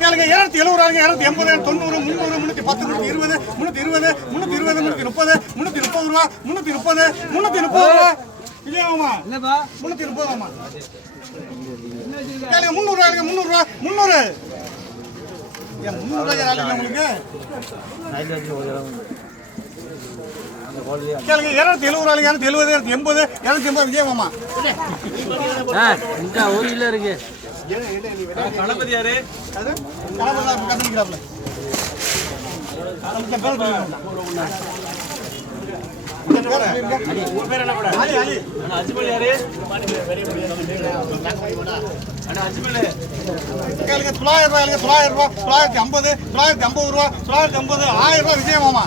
கேளுங்க 270 280 90 300 310 320 320 320 330 330 ரூபா 330 330 ரூபா விஜயமாமா இல்லப்பா 330 ஆமா கேளுங்க 300 ரூபா 300 ஏன் 300 ரூபாய் ஆளுங்க உங்களுக்கு கேளுங்க 270 270 280 விஜயமாமா இந்த ஒரு கிலோ இருக்கு கணபதி யாரு கணபதி கத்திக்கிறாப்ல கேளுங்க 950 950 ரூபா 950 1000 ரூபா விஜயமாமா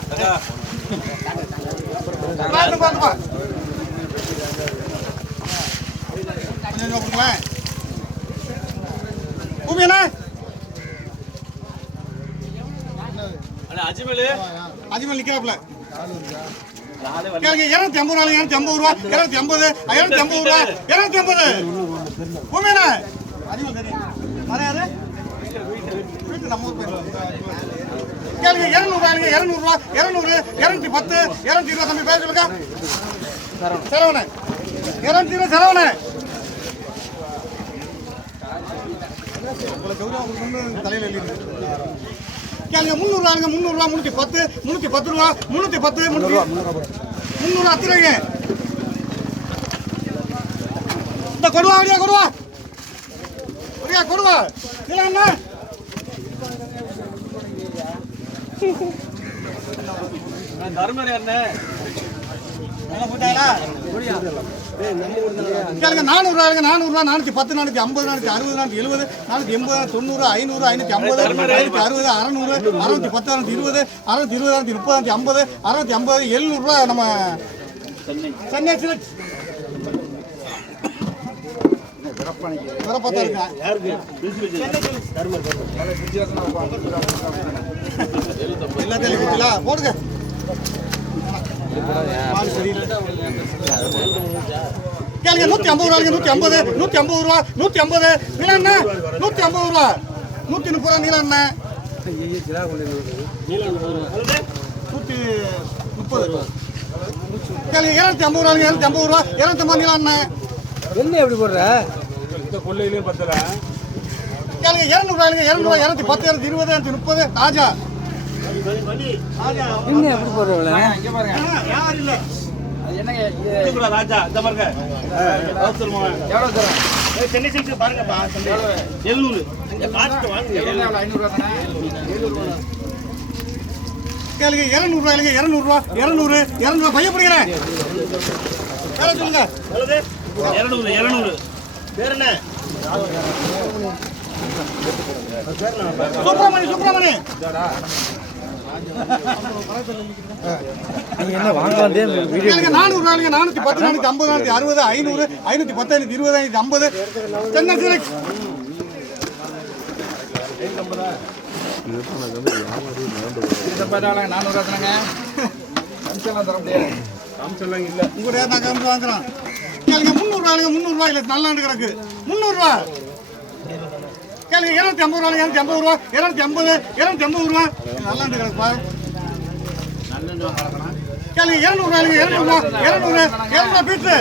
பாத்துப்பா அஜிமல் நிக்கிறாப்ல கேளுங்க 250 ரூபா 250 ரூபா 250 பூமியனா அஜிமல் தெரியும் மறையாரு வீட்டு நம்ம ஊர் கேளுங்க 200 ரூபா 200 210 220 தம்பி பேச சொல்லுங்க சரவண 220 சரவண தலையில கேளுங்க 300 ரூபா 310 ரூபா 310 அத்துறீங்க இந்த கொடுவா இல்ல என்ன தர்மர் என்ன கேளுங்க 400 ரூபா 410 450 460 470 480 90 500 550 560 600 610 620 620 630 650 700 ரூபா நம்ம சென்னை போடுங்க கேளுங்க 150 ரூபா 150 நீலண்ண 150 ரூபா 130 ரூபா நீலண்ண 130 கேளுங்க 250 ரூபா 250 நீலண்ண என்ன எப்படி போடுற இந்த கொள்ளையிலையும் பத்தல கேளுங்க 200 ரூபா 210 220 30 ராஜா என்ன எப்படி போடுறவள இங்க பாருங்க யார் இல்ல அது என்னங்க இது ராஜா இந்த பாருங்க அவசரமா எவ்வளவு தரம் சென்னை சில்க்ஸ் பாருங்க பா 700 இங்க பாத்து வாங்குங்க எவ்வளவு 500 ரூபாய் தானே 700 ரூபாய் கேளுங்க 200 ரூபாய் பைய பிடிக்கிறேன் வேற சொல்லுங்க எவ்வளவு 200 பேர் என்ன சுப்ரமணி நீங்க என்ன வாங்க வந்தே வீடியோ 400 ரூபாய்ங்க 410 450 460 500 510 520 550 சென்னை சில்க்ஸ் இந்த பரவாயில்லை 400 ரூபாய்ங்க கம்செல்லாம் தர முடியாது கம்செல்லாம் இல்ல உங்க நான் கம்ச வாங்குறேன் கேளுங்க 300 ரூபாய் இல்ல நல்லா கிடக்கு 300 ரூபாய் கேளுங்க 250 ரூபாய் 250 ரூபாய் நல்லா கிடக்கு பாரு கேளுங்க 200 பீட்டு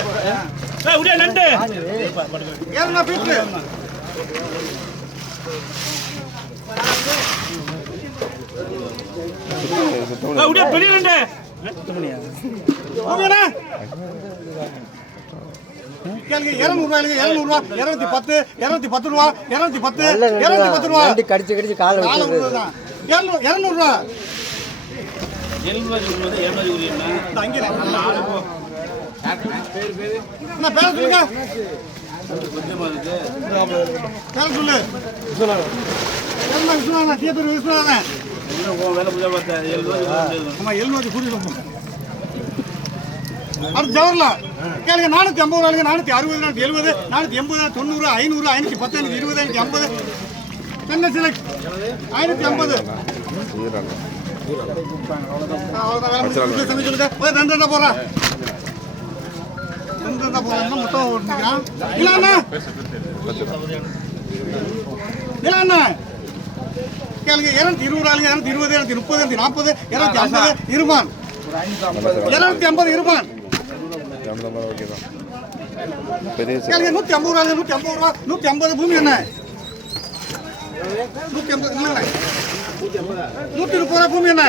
உடைய நண்டு 200 பீட்டு உடைய பெரிய நண்டு கேளுங்க 200 ரூபாய் 210 ரூபா 210 ரூபா கடிச்சு கால 200 ரூபா 700 அங்கே என்ன பேர சொல்லுங்க கொஞ்சமா இருக்கு பேர சொல்லு விஸ்வநாதன் தியேட்டர் விஸ்வநாதன் வேலை புரியா பார்த்தேன் 700 ஆமா 700 புரியுது அடுத்து ஜவஹர்லால் கேளுங்க 450 460 470 480 90 500 510 520 550 தென்னை சிலக் 1050. ரெண்டு போறா மொத்தம் நிற்கிறான். இல்லண்ணா இல்லண்ணா கேளுங்க. 220 ஆளுங்க, 220, 230, 240, 250 இருமான், 250 இருமான். கேளுங்க 150 ரூபாங்க, 150 ரூபா, 150 பூமி என்ன 150 இல்லைண்ணா 130 ரூபா பூமி என்ன